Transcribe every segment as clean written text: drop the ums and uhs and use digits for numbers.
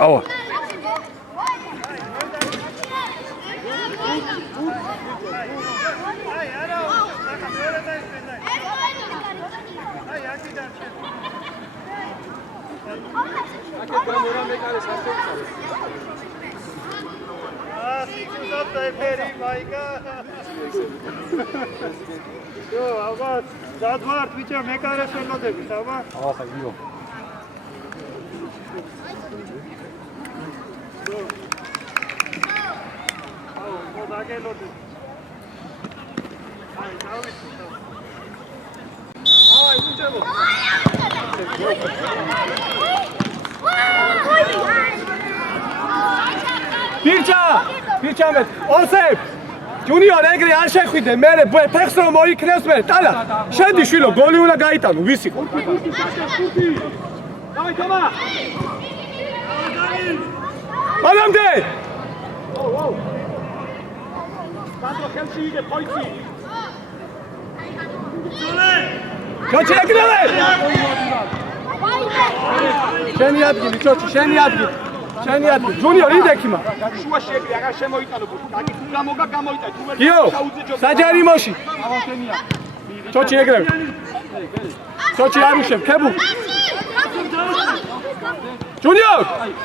Oh. Zadvart, viče, mekare se lodebi, taba? Ava sa gio. Odage lodebi. Aj, uđemo. Pirča met, Osep! Junior ეგრე არ შეხვიდე, მერე ფეხს რომ მოიქნევს მე, ტანა. შედი შვილო, გოლი უნდა გაიტანო, ვისი? Давай, Тома! მანამდე! Სანდრო ხელში იგე პოიცი. ჩოჩი ეგრევე! შენი ადგილი, ჩოჩი, შენი ადგილი. შენი ადგილი. ჯუნიორ იდექიმა. შუაში ეგრე აღარ შემოიტანო. გაგი თუ გამოგა გამოიტან. თუ ვერ გიო, საჯარი მოში. ავაშენია. ჩოჩი ეგრევე. ჩოჩი არუშევ, ქებუ. ჯუნიორ!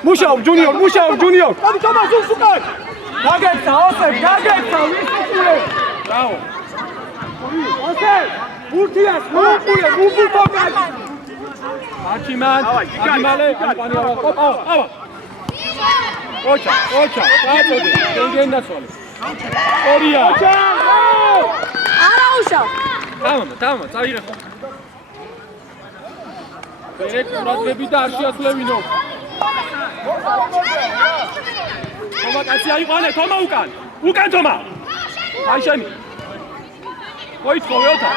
მუშაობ, ჯუნიორ, მუშაობ, ჯუნიორ. Тома, Тома, სუკან. გაგეცა, ოსებ, გაგეცა, ვისწულე. ბრავო. ოსებ, ბურთიას, მოუყურე, მუბულტოგალი. აკიმან, აკიმალე, კამპანია, ავა. ოჩა, დაწოდე, გენგენ დასვალე. ორია. არაუშა. დამა, წაიღე ხო. ბერეკ ყურადღები და არ შეასვლევინო. თომა კაცი აიყვანე, თომა უკან. უკან თომა. აი შენი. მოიწყო ვეოთა.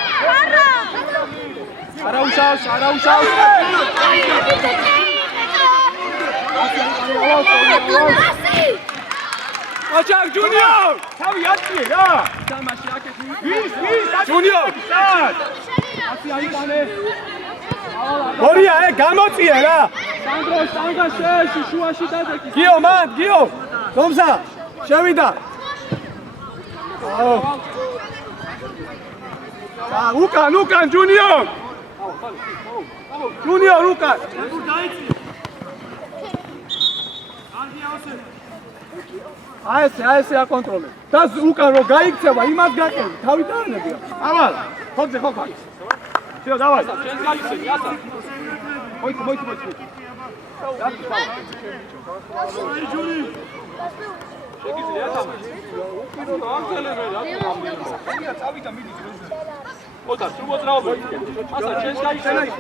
არაუშავს. ოჩაკ ჯუნიორ! თავი ატყიე რა! თამაში აკეთე. ვის? ჯუნიორ! კაცი აიყვანე. ორია, გამოწიე რა! სანდრო შეეში შუაში დადეკი. გიო, რომსა, შევიდა. უკან, ჯუნიორ! ჯუნიორ, უკან! აესე აკონტროლე. და უკან რო გაიქცევა, იმას გაყევი, თავი დაანებია. ავალ, ხოძე ხო ხარ. შევ, დავაი. შენ გაიცი, ასა. მოიცი. აი ჯური. შეგიძლია თამა. უკირო და აღწელებ რა. წავიდა მიდის როზე. ოდა, თუ მოძრაობა იქნება. ასა შენ გაიცი.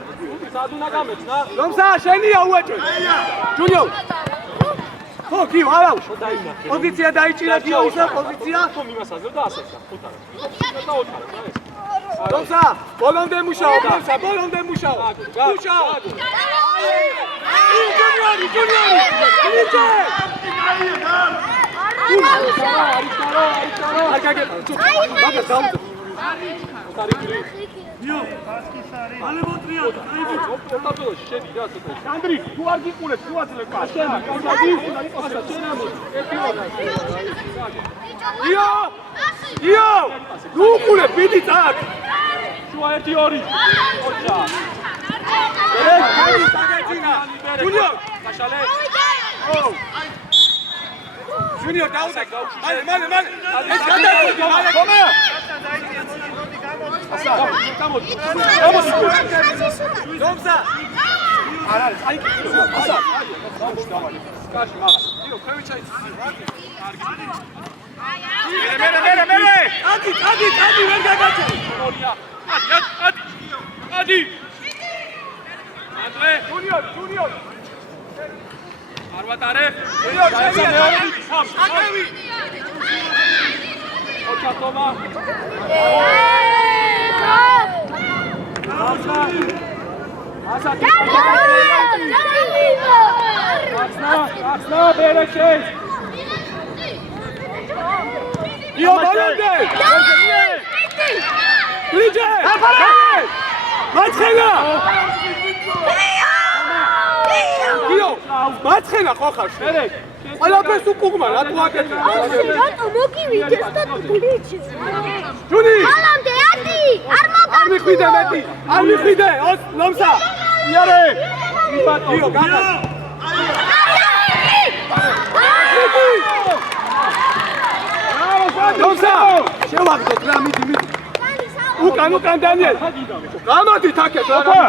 სადუნა გამეცნა. რომსა, შენია უეჭვე. ჯუნიორ. ხო, გიო, არაუშ. პოზიცია დაიჭირა გიო ისა პოზიცია. ხო მიმასაზე და ასეცა. ხუთარა. და ოთხარა, რა ეს? რომსა, ბოლომდე მუშაობ. მუშაობ. Andri, tu ar ghicules, tu ați lecat. Io! Lucule, pidi tac! Tu ai teori. Ocha. Junior! Cașale. Junior, daude! Male! Domsa! Aralis, ai asa. Kași, mala. Io, previci aici. Mere! Adi, verga gace. Adi. Andre, Junior. Arvatare. Junior, Akevi. Ocha, Toma. Axna, Berekşes. Io, balonde. Lice. Maçxena. Io, maçxena ხოხარ შერეკ. ყველაფერს უკუღმა, რატო აკეთებ? რატო მოგივიდეს და გლიჩი. ჯუნი. მალამდე ათი, არ მოგა. არ მიხვიდე მეტი. არ მიხვიდე, ლომსა. იარე. io, გადა. ლომსა. შევაგდოთ რა, მიდი. უკან დანიელ. გამოდით აქეთ რა.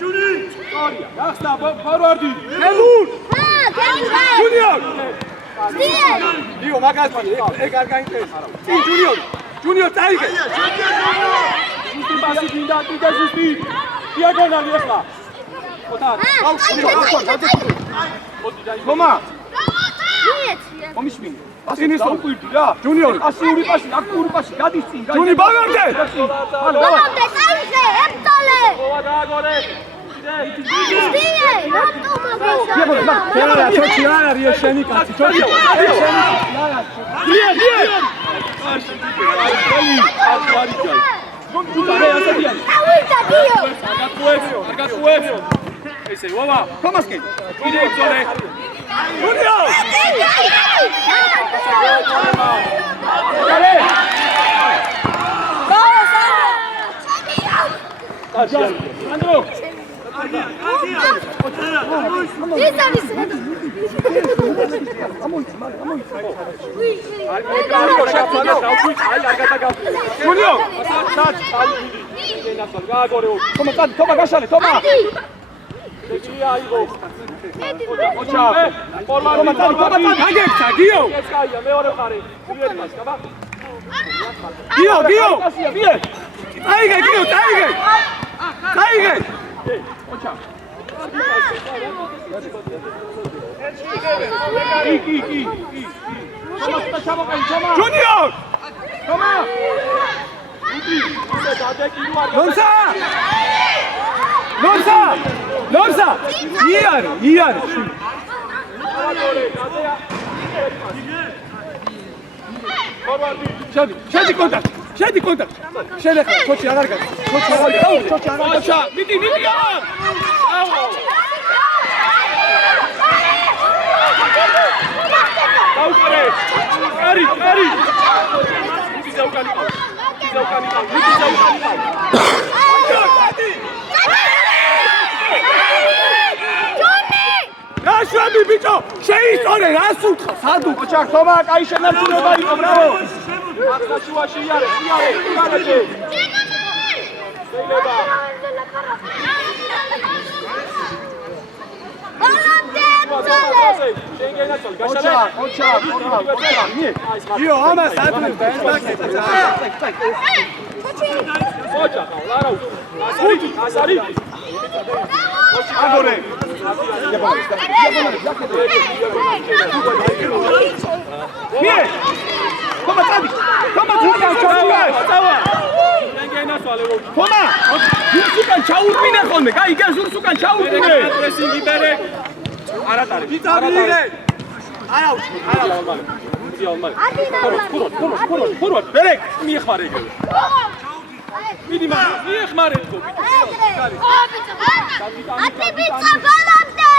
ჯუნი. სტორია. გახსნა ფორვარდი. ელურ. ჯუნიორ. io, მაგას ეგ არ გაინტერესებს. წინ ჯუნიორ წაიგე. ზუსტი პასი გინდა, კიდე ზუსტი. დიაგონალი ახლა. ოთარ. ხომა. მომიშვინე. წინ ისო უყვირდი რა. ჯუნიორი. პასიური პასი, აქტიური პასი, გადის წინ. ჯუნი ბალონდე. ბალონდე წაიღე, ებტოლე. ოვა დააგორე. დიე, რატო მაგასა? რა, ჩოჩი არ არის ეს შენი კაცი, ჩოჩი. დიე. ავიდა დიო. არ გაკუებს. ესე, ვოვა. თომასკი. კიდე ებწოლე. ჯუნიორ. ანდრო. თომა გაშალე, თომა. Junior! Come on! Lonsa! Iar! Şedi kontak! Şedi koç yanar gel. Koç yanar. Midi yanar. Bravo. Ari. Midi zavukani. Raşvabi biço. Şeyistone rasul. Sadu. Koçak Toma kayışenler sürüyorlar. Bravo. Aksa şuvaşı yare. Kaleci. Zeyleba. Koçak. Niye? Io, ama sadece ben bakayım. Koçak. Asari. Agore. Niye? Toma tabi. Toma. Toma. Zursukan çavurmine kolme. Gay gel zursukan çavurmine. Presingi bere. Aratari. Vitamine. Ara. Forward. Berek. Niye xmare gel? Midima. Niye xmare tko? Ati bitsa balonde.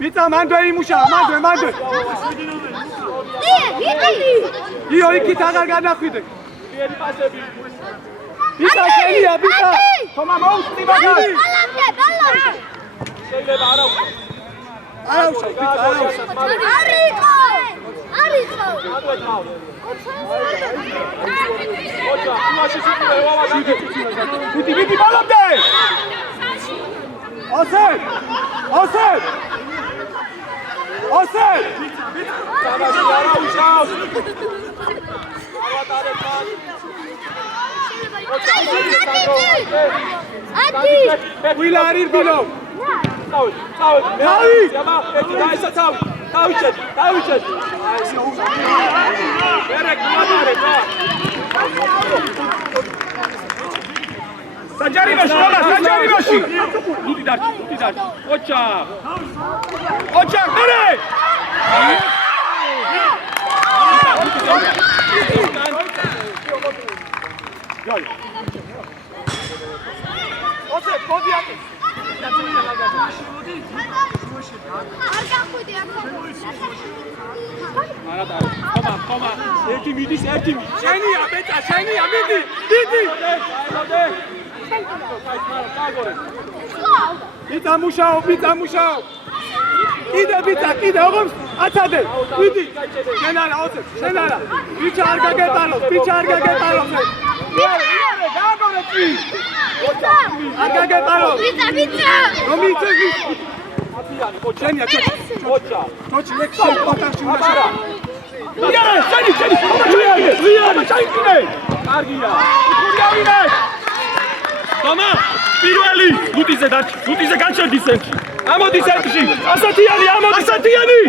Bitta mando imuşa. Mando. Io iki tagar ganaxvidik. Bieri pasები. Bitta შენია, bitta. Toma მოუსწრი მაგარი. Balonde. შეიძლება არა bitta. არიქო. ოჯა, იმაში სიტყვა ევალა გაგე. Bitti balonde. Osel. Tamaşı ara uşaq. Ati. Uilarir bilo. Tavut. Navi. Yama, eti daysa tavut. Tavuçet. Berek, madare, ta. საჯარიმოში, თომა, საჯარიმოში. ლუდი დარჩი. ოჩა. ყარე! Gel. Ose, podjaki. Toma. Erti midi. Şenliya, beta, şenliya, midi. Bita muşao. Ide, oğlum, atade. Midi. Şenara, ose, şenara. Biçe arka getalos. Arka getalos. Bica. Şenliya, Toçi, nek şey, otakşın başara. Şeni. Kargiya. Tamam. პირველი ლუტიზე გაჩერდი სერტში. ამოდი სერტში. ასათიანი.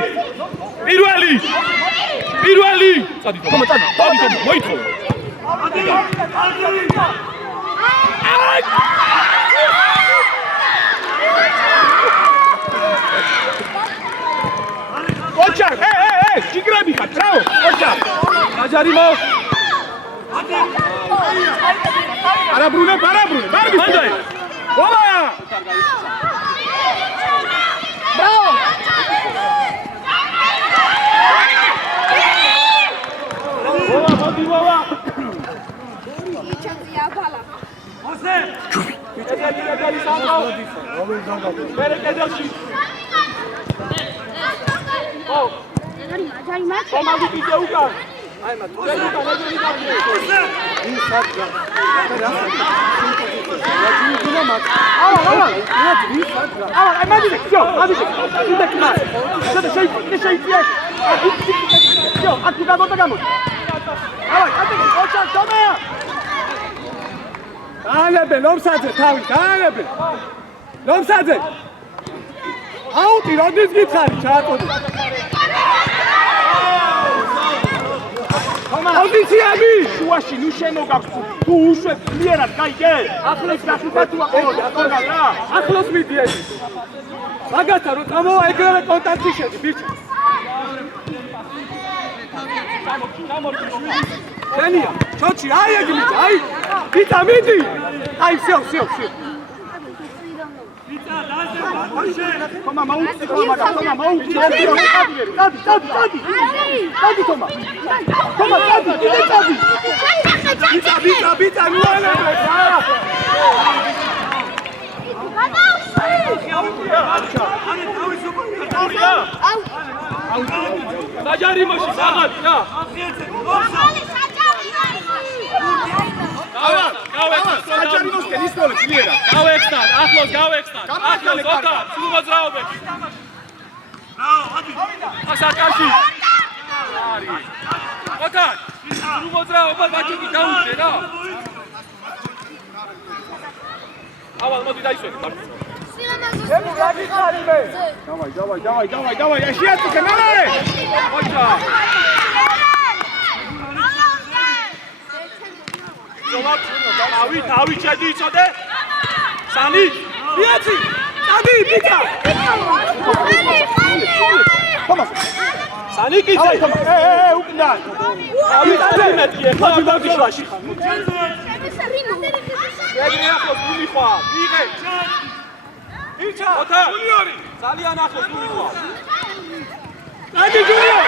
პირველი. წადი. მოითხოვ. ოჩა, ჭიგრები ხარ, ბრავო, ოჩა. გაჯარიმო. არაბრუნე, ბარბი. Bola! Bravo! Bola! İçeriye bala. Ose! Edeli sağ ol. Berekedelşi. Oh. Toma gidiyor ugan. Ayma. Lomsadze! Auti, rodis gitxari, čaatodi! Audiciami! Šuaši, nu šenogaქვს, tu ušved mierat, kajke! Ahlos gakutatu akoda, ahlos midiedi! Magata, ro tamo egreve kontakti šedi, biće! Šenija, čoči, aj egmića, aj! Pita, midi! Aj, sjel! Toma, mauci, Toma! Tadi, Toma! Bita, nu ane, Sajarimoshi, sagat, ya! Sajarimoshi, ke nistole, cleara! Gavextan, ahlos, ota, sumozraobeši! Asakashi! Ota, sumozraoba, bačeki daude, da! Aval, modi daisveni, parti! Давай, eşiyatike, nere? Oça! Tavi çedi içode. Sani. Biyaci. Tabi bita. Tamam. Sani kice. Ukundan. Tavi tabi metkiye. Tabi tabi şaşı. Yegri aklos unifa. Bige. İça. Ota. Juniori. Saliyan aklos unifa. Hadi Junior.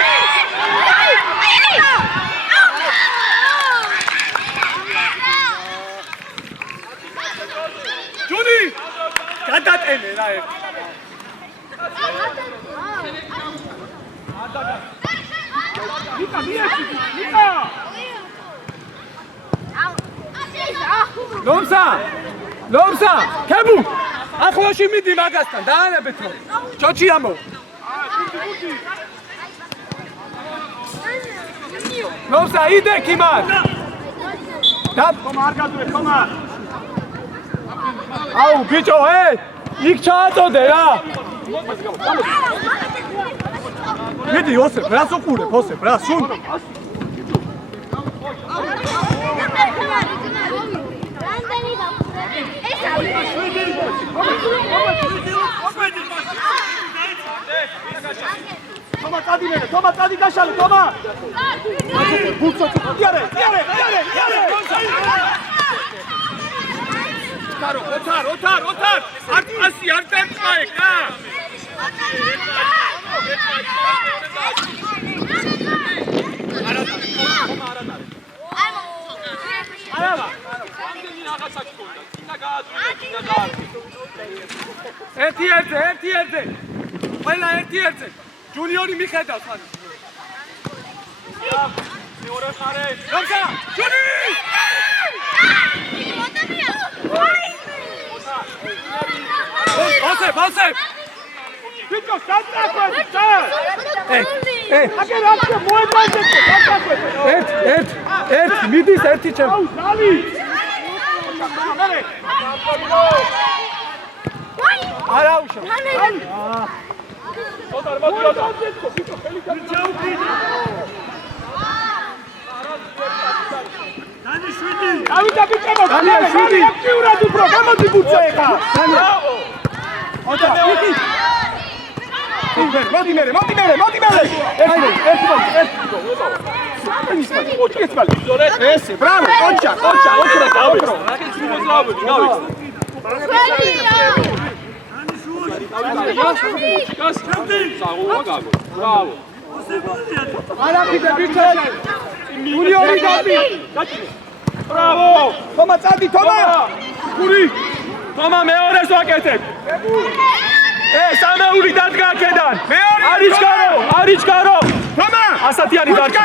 Juni! გადატენე რა ერთ. Nika! Lomsa! Kemu! ახლოში მიდი მაგასთან, დაანებეთ რომ. ჩოჩი ამო. Lomsa, იდე ქიმან. არ გადუე, ხომა. აუ ბიჭო, იქ ჩააწოდე რა. მიდი ოსებ, რას უყურებ, ოსებ, რა სულ. Toma, Tadi, Gashalo, toma! Pulso, iare! Otar! Asi, Artem, Mike, ერთი. ყველა ერთი. ჯუნიორი მიხედავს ხან. მეორე ხარე. გამსა! ჯუნი! ბალსე! ბიჭო, გადაყვეთ, და! აკერაფია მოედანზე, გადაყვეთ. ერთ, მიდის ერთი ჩემ. აუ, ზალი! არა უშო. ოთარ მოდი. დანიშვიდი. ავიდა ბიჭებო, დანიშვიდი. აქტიურად უფრო გამოდი ბუცე ხა. ოთარ, იგი. მოდი მერე. ეს, ბრავო, ოჩა. რაკეტს მოძრაობები, გავიქ. Bravo! Juniori Gabi! Bravo! Toma, Tadi, toma! Kuri! Toma, meores ვაკეთებ! სამეული დადგა აქედან! არიჩკარო! Toma! ასათიანი დარჩა!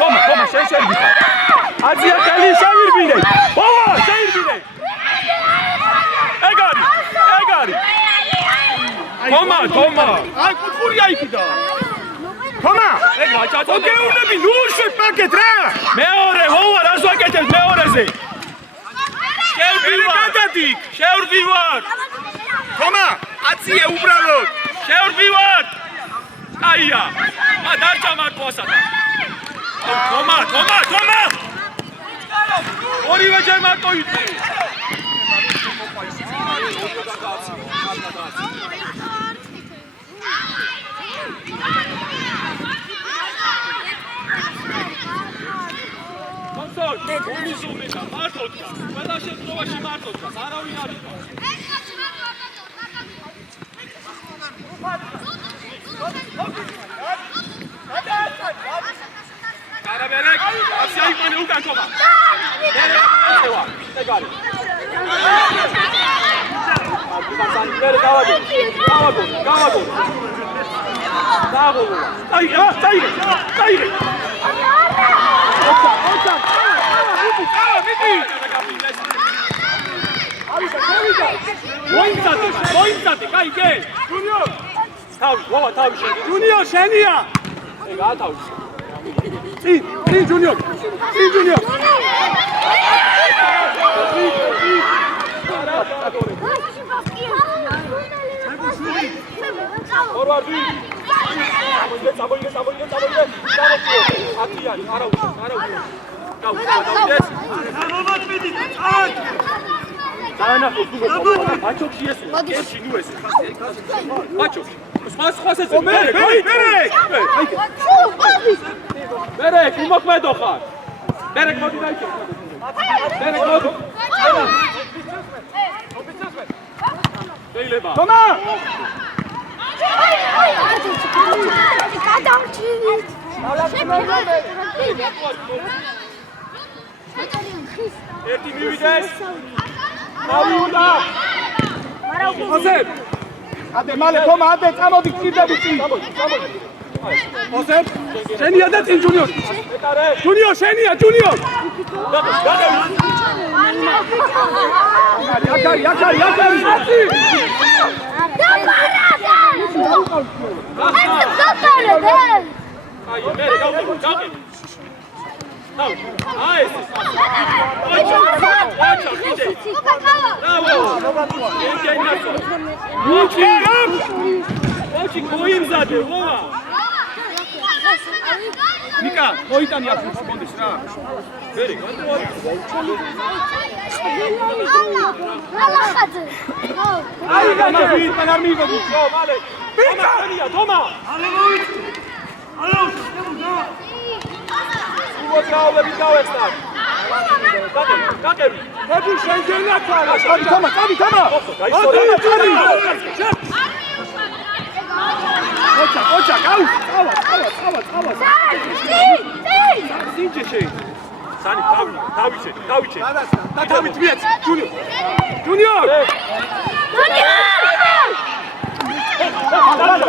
Toma, შეიძლება! აზია ხელი შეირბინე! ოვა, შეირბინე! ეგარი! თომა! აი, კუთხურია იქიდა! თომა! ოგეუნები, ნურში პაკეთ რა! მეორე, ოვა, რას ვაკეთებ მეორეზე? შეურბივარ! თომა, აციე უბრალოდ! შეურბივარ! აია! დარჩა მარტო ასათა! თომა! ორივე ჯერ მარტო იტყვი! გულიზუმედა მარტოა ყველა შემთხვევაში მარტოა არავინ არ იყო კარაბერეკ ასე აიყვანე უკან თომა ეგარი გავაგო წაიღე მოიმსათი, კაი, გე! ჯუნიორ! თავი შენია! ჯუნიორ, შენია! ეგაა თავი. წინ ჯუნიორ! ორვარდი! წამოიგე! ათიანი, არა უშო. გამომატვიდი, წან! დაანახოთ უბრალოდ ბაჩოქში ეს კეთში ნუ ეს ბაჩოქში სხვას ეცე მერე იმოქმედო ხარ მერე მოდი დაიჭერ მერე მოდი შეიძლება თომა ერთი მივიდეს აუდა! ოზებ! ადე მალე თომა, ადე წამოდი გჭირდები წინ! ოზებ! შენია და წინ ჯუნიორ! ჯუნიორ, შენია, ჯუნიორ! აკარი! აი, მე გავყიდე! აი, მოჩი მოიმზადე, ვა! ნიკა, მოიტანი აქ კონდეს რა. ვერი, განდევარ. ალახაძე. აი გაგები, თან არ მიიღო გუშო, მალე. ბიჭა, თომა. მოძრაობები გავეხსნათ. გაგები. ედი შენგენა ხარ. წავი თომა. ოჩა, გაუ. წავა. სინჯე შეი. სანი, დავიჩე. და თავით მიეც, ჯუნიორ.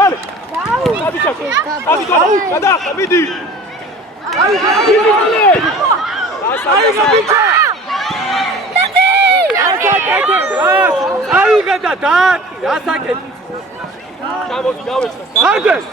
Vale. Давай, გადახა, მიდი. აი, გაბიჭა. აი, გადა, ასაკეთი. ჩამოდი, გავეცხო. აიდეს.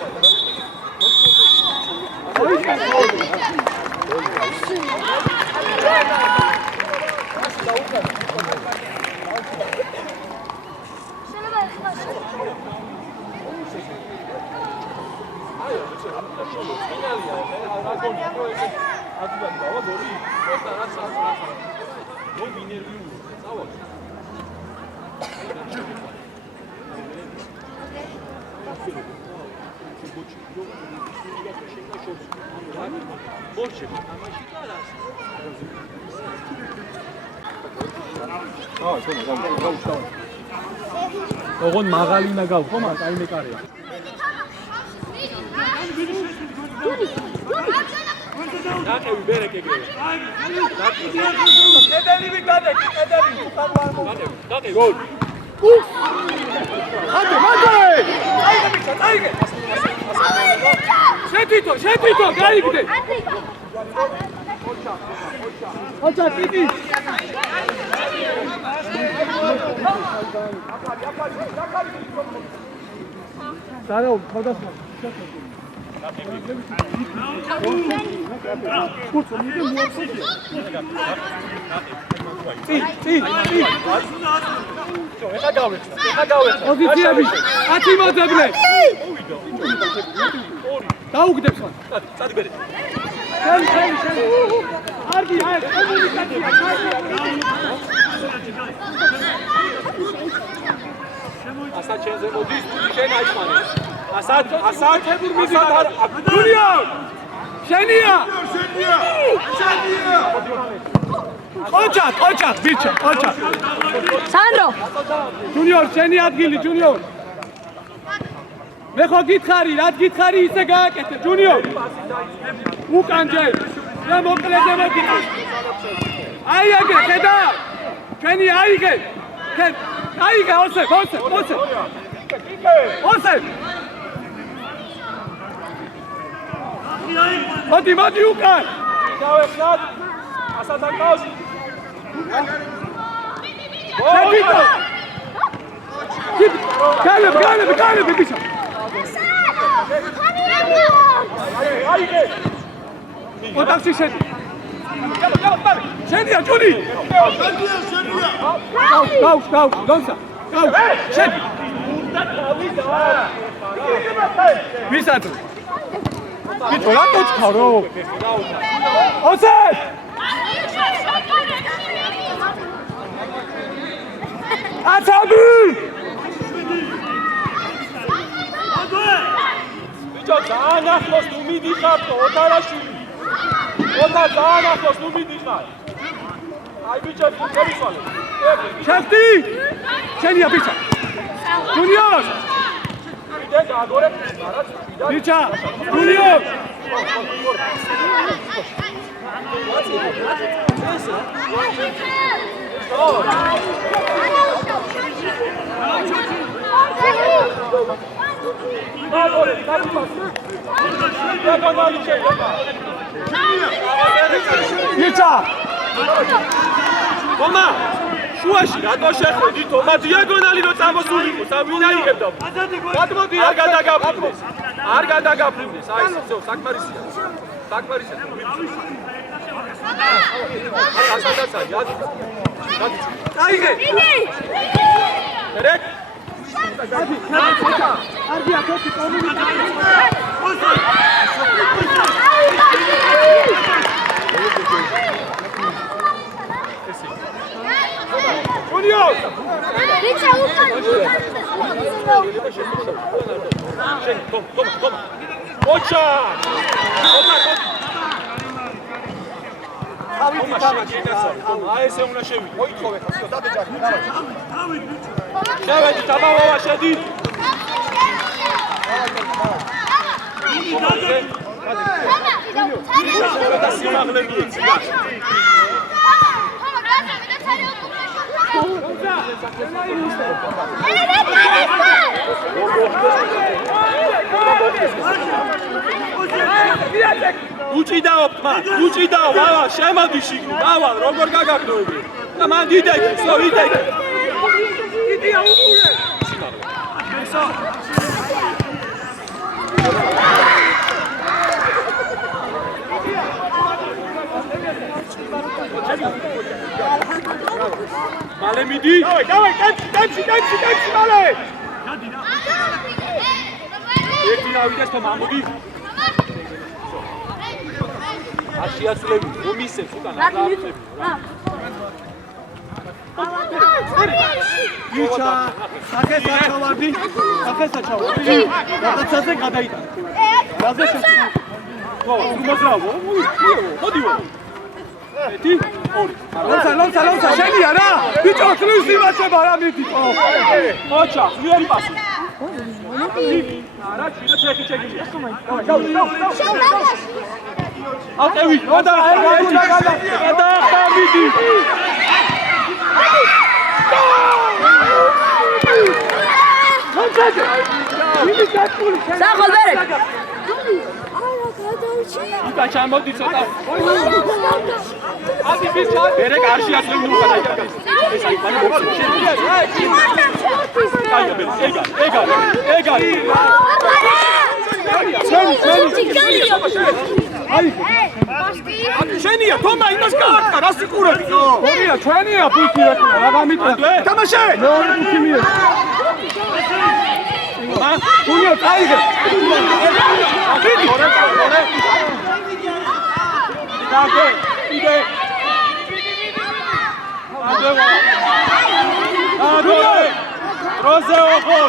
ოღონ მაღალი უნდა გავ, ხომ? აი მეკარია. ნაყევი ბერეკ ეგრევე. კედელი ვიკადე, კედელი. ნაყევი გოლ. მანდე! აიგე! შეთვითო, გაიგდე. ოჩა, კიდი. დააო, ხოდასმა. პოზიციები 10 მოძებნე. დაუგდებს ხან. წადი ბერე. არგი, აი, კომუნიკაცია. ასა ჩენზე მოდის, შენ აიყვანე. ასათებურ მიდი. ჯუნიორ! შენია! ყოჭა, ბიჭა, ყოჭა. სანდრო. ჯუნიორ, შენი ადგილი, ჯუნიორ. მე ხო გითხარი, რა გითხარი ისე გააკეთე, ჯუნიორ. უკან ჯერ. რა მოკლეზე მოგიყავ. აი აგე, ხედა. ჩვენი აიგე. აიგე, ოსე. მოდი უკან. გავეხსნათ. ასათან ყავს. შეთვითო. გალები, ბიჭა. აიგე. ოტაქსი შედი. შენია, ჯუნი. გაუ, გონსა. გაუ, შედი. ვისად? ბიჭო, რატო ჩქარო? ოსე! აცაბი! ბიჭო, ძალიან ახლოს თუ მიდიხარ, ოთარაშვილი. ძალიან ახლოს თუ მიდიხარ. აი ბიჭო, შევისვალე. შევდი! შენია, ბიჭა. ჯუნიორ! ეს აგორე, არაც ბიჭა, ჯუნიორ! ბიჭა! თომა, შუაში რატო შეხვედი? თომა დიაგონალი რო წამოსულიყო, ვინ აიღებდა? გადმოდი, არ გადაგაფრინდეს. აი, საკმარისია. აიღე! ერეკ? არგი აქეთი კომუნიკაცია. Junior! Rica ukan. Toma. Ocha! აი ესე უნდა შევიდე. მოიწოვე ხასო დადეჯახი, დავაჭი. შევედი, დაბავა შედი. და სიმაღლები ეცდა. უჭიდაო ფა, უჭიდაო, ვავა, შემოდი შიგნით, ვავა, როგორ გაგაგდოები? და მან დიდექი, სო დიდექი. იდია უყურე. მალე მიდი. დავай, კაცი, მალე. ერთი ავიდეს თო მამოდი. აშიაცლები, რომ ისევ უკან აღწევი. ბიჭა, სახეს აჩავარდი. გადაცაზე გადაიტანა. რაზე შეჭი? ხო, უმოძრავო. მოდიო. ერთი, ორი. ლონცა, შენია რა. ბიჭო, ხლის იმაჩება რა მიდიო. ოჩა, ძლიერი პასი. არა, შეიძლება შეგიძლია. გაუ. აკევი, გადაახტა მიდი. ლონცაჯი. იმის გაკული. Სახელ ბერე. იტა ჩამოდი ცოტა. აბი ბიჭა, ბერე კარში ასლები უკანა იკაკა. ეს აი ბანი ბოქს შეგვიძლია. ეგა. შენია, თომა იმას გააკა, რა სიყურები? ხომია, ჩვენია ბუთი რა გამიტანე? თამაშე! მეორე ბუთი მიე. Junior, წაიგე. მიდი. დაგე, იდე. დაგე. როზე ოხო.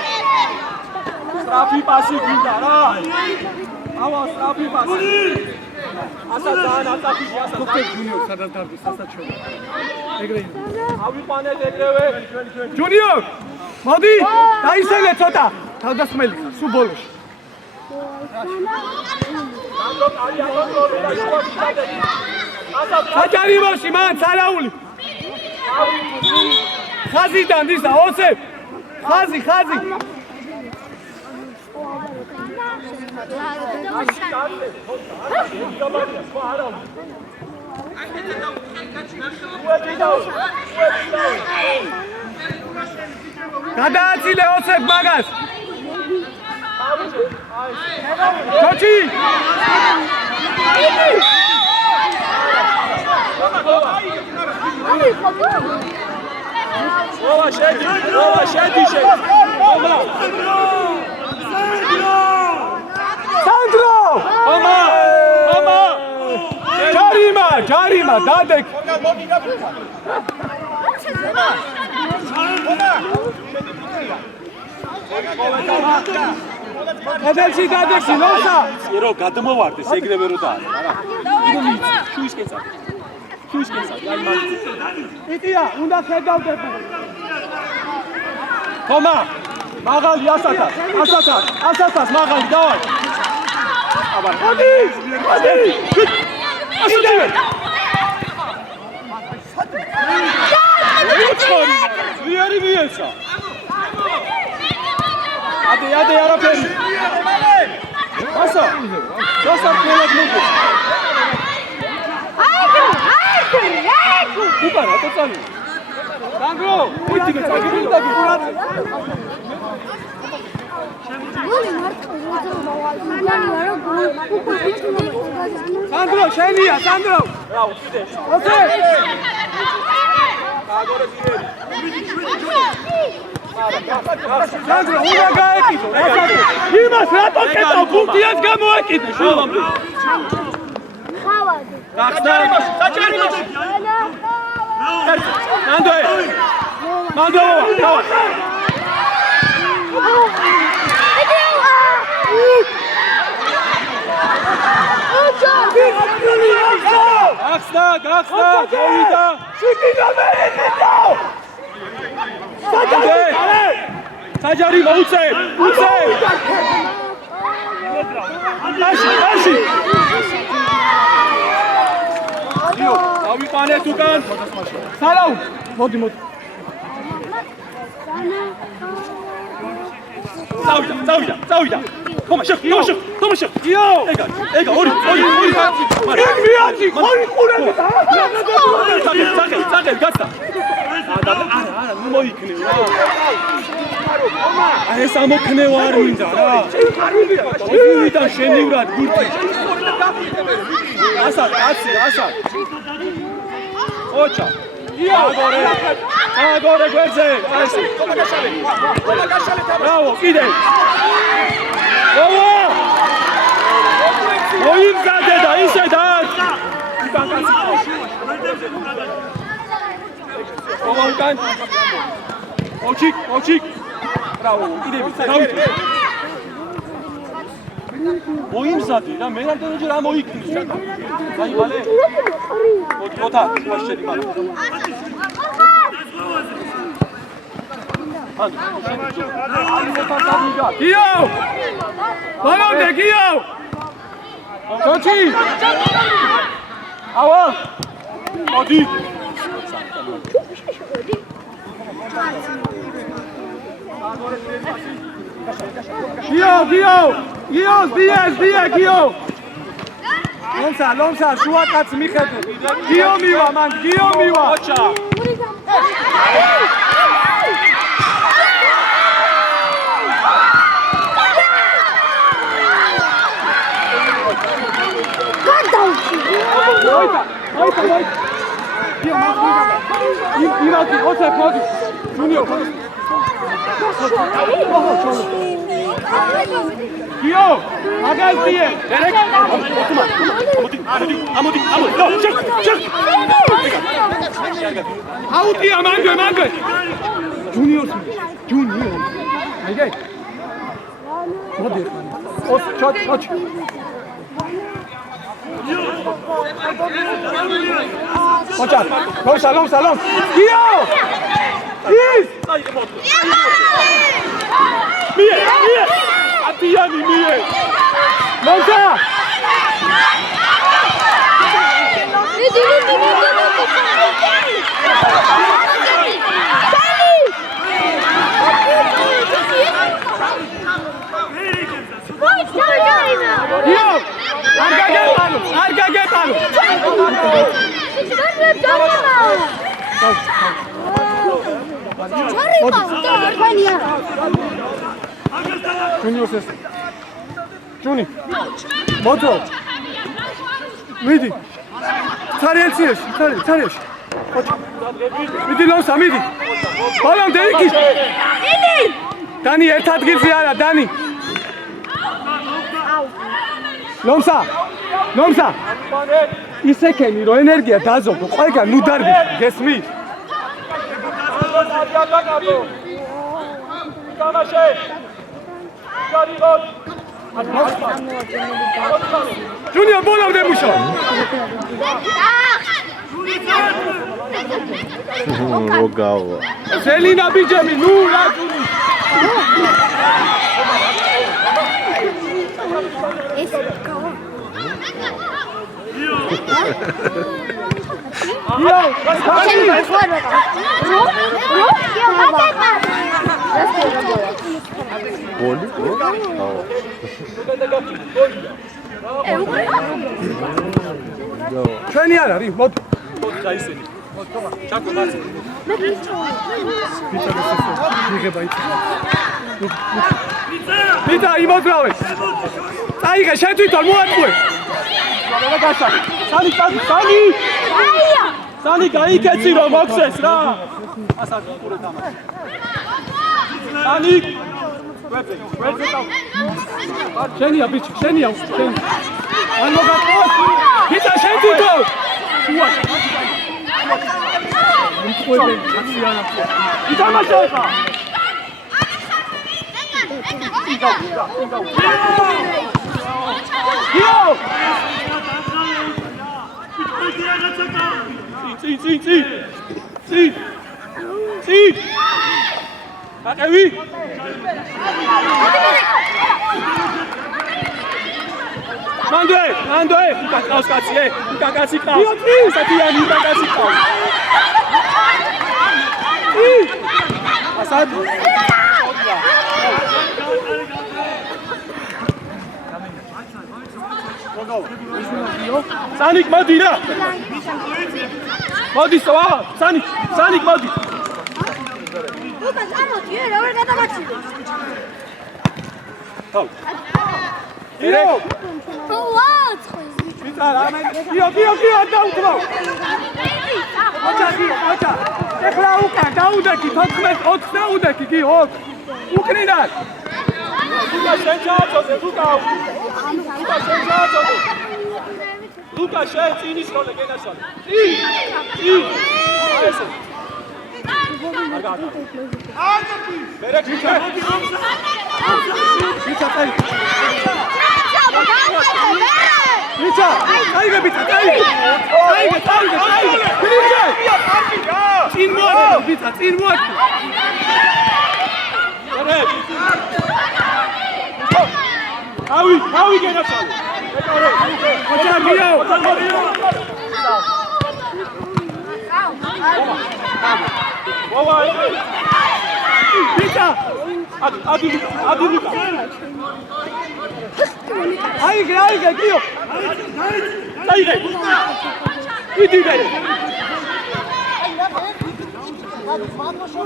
სტრაფი პასი გინდა რა. ავა, სტრაფი პასი. ასაცან აწაფიში ასა. Junior, სადაც დარბის, სასაჩვენო. ეგრე. ავიყვანეთ ეგრევე. Junior, მოდი, დაისელე ცოტა. თავდასხმელი ხარ, სულ ბოლოში. საჯარიმოში მან სარაული. ხაზიდან ისა, ოსებ. ხაზი. გადააწილე ოსებ მაგას. ჯოჭი! ოლა შედი. სანდრო! მამა! ჯარიმა, დადეკ. კედელში დადექი, ლონცა. ერო გადმოვარდეს ეგრევე რო დაარ. შუისკენ წავი. აი მაგ. იტია, უნდა ხედავდები. თომა, მაღალი 100-ას მაღალი დავარ. აბა, მოდი! ასეთივე. ძლიერი მიეცა. ადე არაფერი. ასა ყველად მოგე. უკან რატო წალი? სანდრო, ვიტიგე წაგიბილი და გიყურა. სანდრო, შენია, სანდრო. რა უწიდე? ოცე. აგორე ძლიერი. სანდრო, უნდა გაეკიდო. იმას რატო კეთავ? გუნდიას გამოაკიდე. შევამდე. საჭარიმოში. მანდოე. მანდოა, დავა. გახსნა, გავიდა. შიკინა მერინიტო. საჯარი მოუწე. აში. იო, ავიყანეთ უკან. სალაუ. მოდი. წავიდა. თომაშო. იო. ეგა, ორი. წაგე, გასა. არა, ნუ მოიქნევ რა. ეს ამოქნევა არ მინდა რა. ვიდან შენივრად გურთი. ასა. ოჩა. აგორე გვერდზე. ასე. ბრავო, კიდე. ოვო! მოიმზადე და ისე და უკან. ოჩიკ. ბრავო, კიდე დავით. მოიმზადე რა, მე რამდენჯერ ამოიქნის. აი მალე. მოთა, შედი მალე. გიო! ბოლომდე გიო! ჩოჩი! ავა! მოდი! გიო! ლომსა, შუა კაც მიხედე. გიო მივა. ოჩა. Gio, agazdiye. Amodi. Çık. Auti amande. Junior. Haydi. Hadi. Çat. Koçar. Lomsa. Gio! Yes! Mie! Atiyani mie! Lomsa! Gio! Argage palo! Juni. Moto. Midi. Tsarielsies. Midi Lomsa, midi. Balam deiki. Midi. Dani ერთ ადგილზე არა, Dani. Lomsa. ისეკენი რო ენერგია დაზოგო, ყველგან ნუ დარბი, გესმის? Junior, ბოლომდე მუშაობ. Rogava. Selina ბიჯები, ნუ რა ჯუნი. ჩვენი არ არის, მოდი. დაისენი. ჩაკო ბაცი. პიტა იმოძრავე. წაიღე შენ თვითონ მოატყუე. სალი. Sani გაიქეცი რომ მოხსეს რა. ასად უყურე თამაში. Sani გვერდზე დავა. შენია ბიჭი, შენია შენი. ან მოგატყო. ბიჭა შენ თვითო. შუა. მიტყვები აციანა. ითამაშე ხა. იო! Ці! აკევი! მანდე! უკან ყავს კაცი, უკან კაცი ყავს. სათიანი უკან კაცი ყავს. ასად Sanik მოდი რა. მოდი სვა, Sanik მოდი. უკან ამოდი, რა ვერ გადამაჩინე. თავ. ირო. ვაც ხოი. ვიტა რამე. გიო დაუთრო. ოჩა. ეხლა უკან დაუდექი 14 დაუდექი გიო. უკრინად. ლუკა შენ ჩააწოდე, ლუკა შენ ჩააწოდე. ლუკა შენ წინის როლე გენაშალე. წი. ესე. აგები. მერე ვიჩა. ვიჩა, აიგე ბიჭა, აიგე. ვიჩა. წინ მოადი, ბიჭა, წინ მოადი. მერე. ავი გენაშალე. ოჩა გიო. მოვა. ბიჭა. ადი ლუკა. აიგე გიო. აიგე. იდი.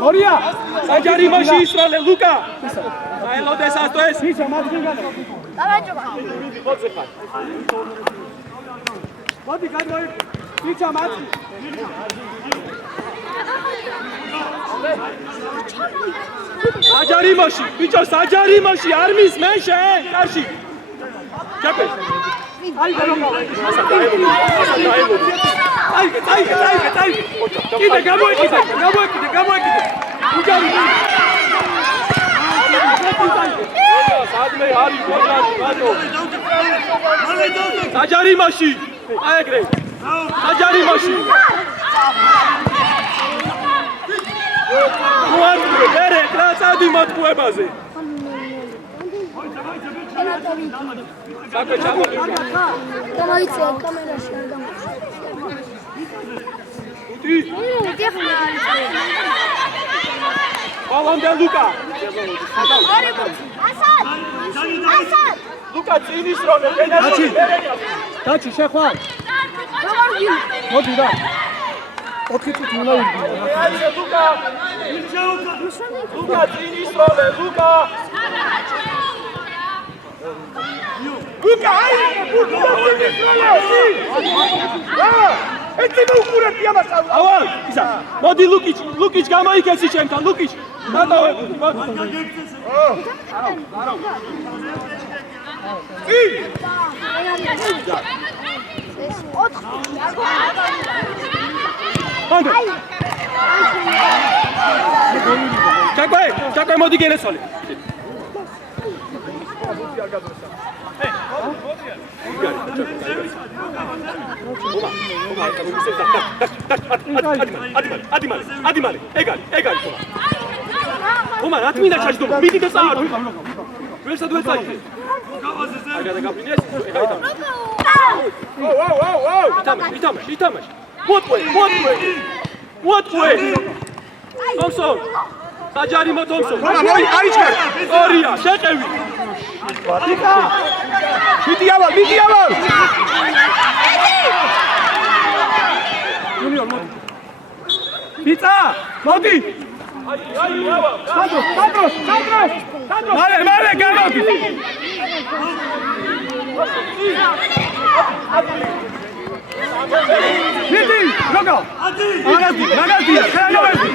ორია. საჯარი მასში ისრალე ლუკა. აელოდეს ასტოეს. ბიჭა, მაგდენგან. დავაჭობა. მოძე ხარ. მოდი გადმოი. ბიჭა, მათი. საჯარი მასში, ბიჭო, საჯარი მასში არ მის მე შენ, კარში. ჩაპე. აიგე რომ აიგე. კიდე გამოიკიდე. უჯარი. სადმე არის მოძრადი, ბატო. საჯარი მასში. აეგრე. საჯარი მასში. მოაწყო, დერე, კრაცადი მოტყუებაზე. საკვე ჩამოდი. გამოიწე კამერაში არ გამოიწე. უთი. დიახ. ბალონდე ლუკა. ასად. ლუკა წინის როლე, გენაში. დაჩი შეხვარ. მოდი რა. 4 წუთი უნდა ვიგო. ლუკა წინის როლე, ლუკა. ლუკა აიგე, ეთი მოუყურებდი ამას. ავა, ისა. მოდი ლუკიჩ გამოიქეცი ჩემთან, ლუკიჩ. გადავებული, მოდი. მანდე. ჩაკვე მოდი გენესალე. ადიმალე, ეგარი, ხომა, რა თმინდა ჩაჯდობა, მიდი და წაარო. ვერსად ვეცაიხე. აგადა გაფრინეს, ეგაიტამ. ითამაშ. მოტყვე. თომსონ. საჯარი მოთომსონ. აიჩქარ. ორია, შეყევი. მიდი ავალ. ჯუნიორ მოდი. ბიჭა, მოდი. აი, ავა. სადროს. მალე გამოდი. მიდი, როგა. მაგაზია, ხანოვები.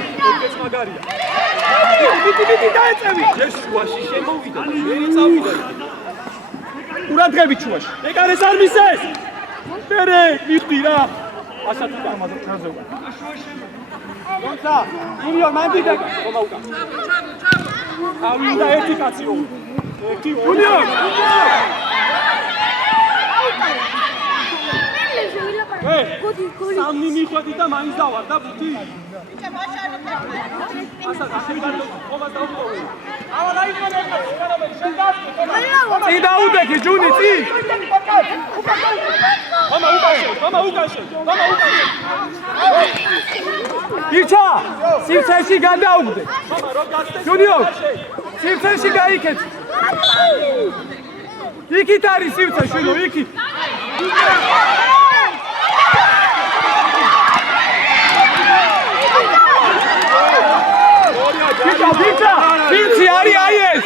ეს მაგარია. მიდი დაეწევი. ეს შუაში შემოვიდა, მერი წავიდა. ყურადღებით შუაში. ეგარეს არ მისცეს. მერე მიხდი რა. ასათ გამადო ხაზე უკან. თუმცა, იუნიორ მანდიდა. ხომა უკან. ავიდა ერთი კაციო. ერთი იუნიორ. სამნი მიხვედი და მაინც დავარ და ბუთი. ასა გასაგებია ხომას დავუყოვე. ავა დაიწყე შენ დასკი. წი დაუდექი ჯუნი წი. ხომა უკანში. გირჩა, სივრცეში გადაუგდე. ხომა რო გასწე. ჯუნიორ, სივრცეში გაიქეთ. იქით არის სივრცე, შვილო, იქით. გირჩა, სივრცე არის აი ეს.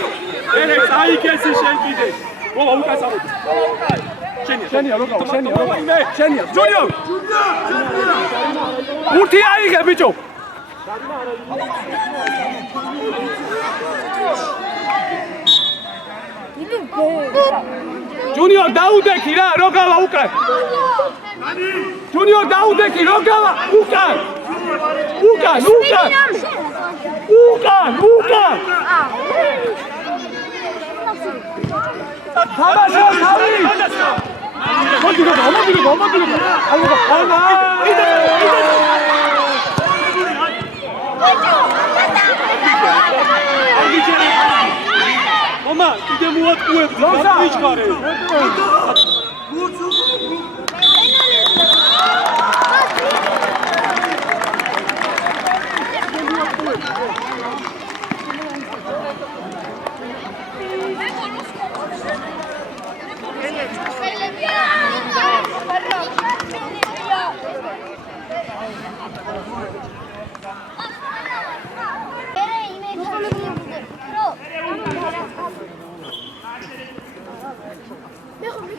ერე წაიქესი შენ კიდე. ხომა უკან წავედი. შენია როგავა, შენია. ჯუნიორ. ურთი აიღე ბიჭო. ჯუნიორ დაუდექი რა, როგავა უკან. ჯუნიორ დაუდექი, როგორა უკან. უკან. თამაშო, თავი. მოდი. ხომა კიდე მოატყუებ და ვიჩქარე.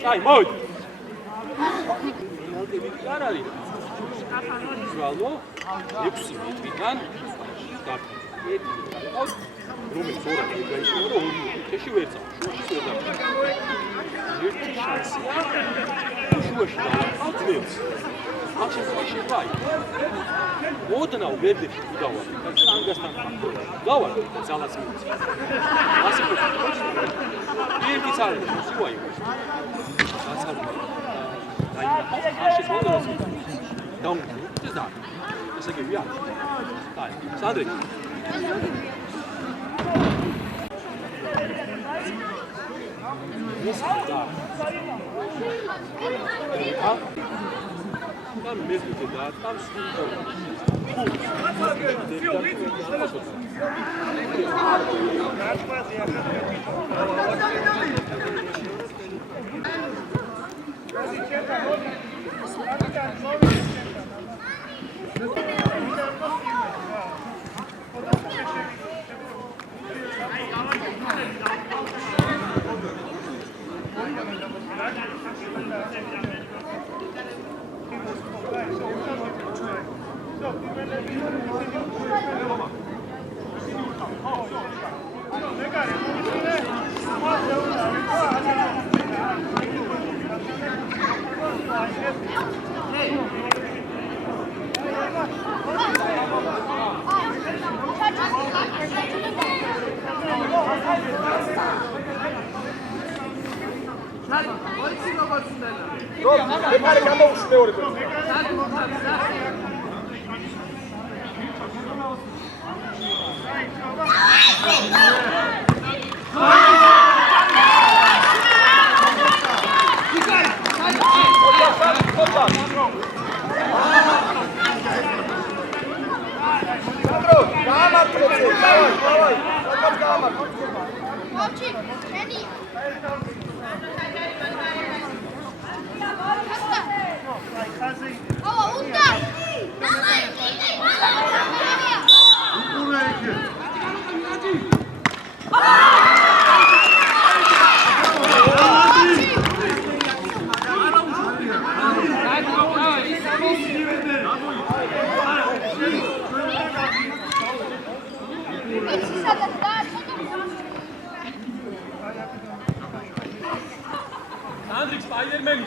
აი, მოდი. არ არის. ვალო, 6 მეტრიდან გაკეთე. რომელიც ორად გაიშორო და ორი თეში ვერ წავა. შუაში ვერ წავა. ერთი შანსია. შუაში დავაწყდებს. აქ შეგვაშევაი. ოდნავ ვერდებში დავარ. სანგასთან დავარ და ძალას მიწი. ასე ვთქვი. ერთი წარი სუაი. გასავალი. აი, ასე შეგვიძლია. დაუნდე და ესე გებია. აი, სანდრე. და მეზგე და ამ Andrik Spider-Man.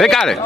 Bekare.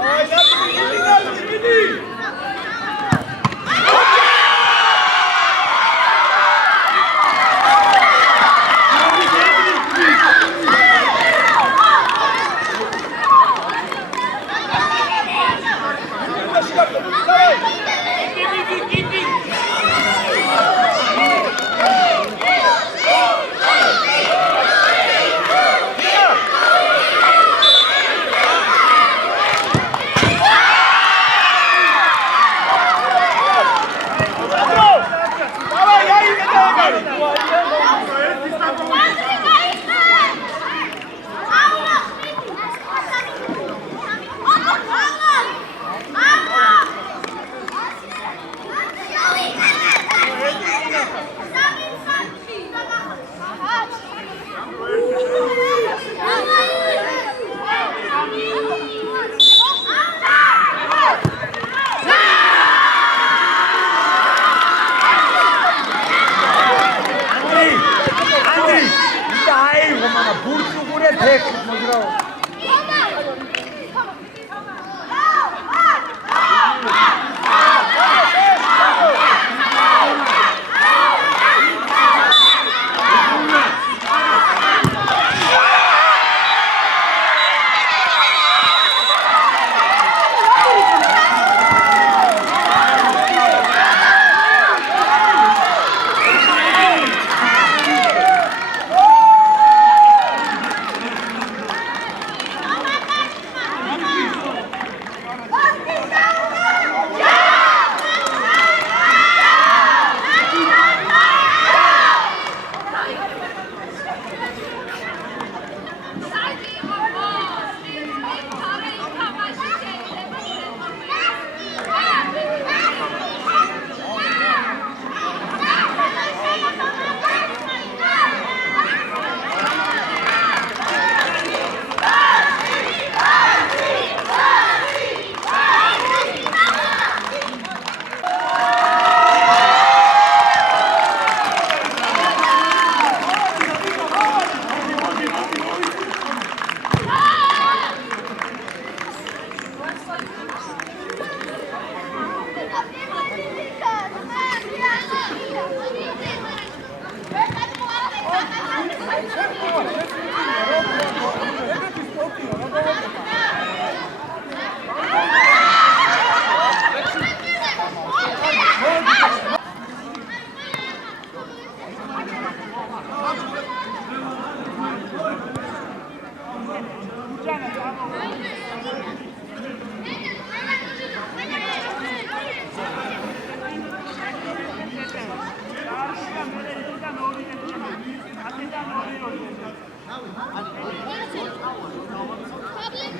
Public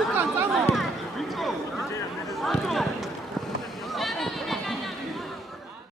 Ukam,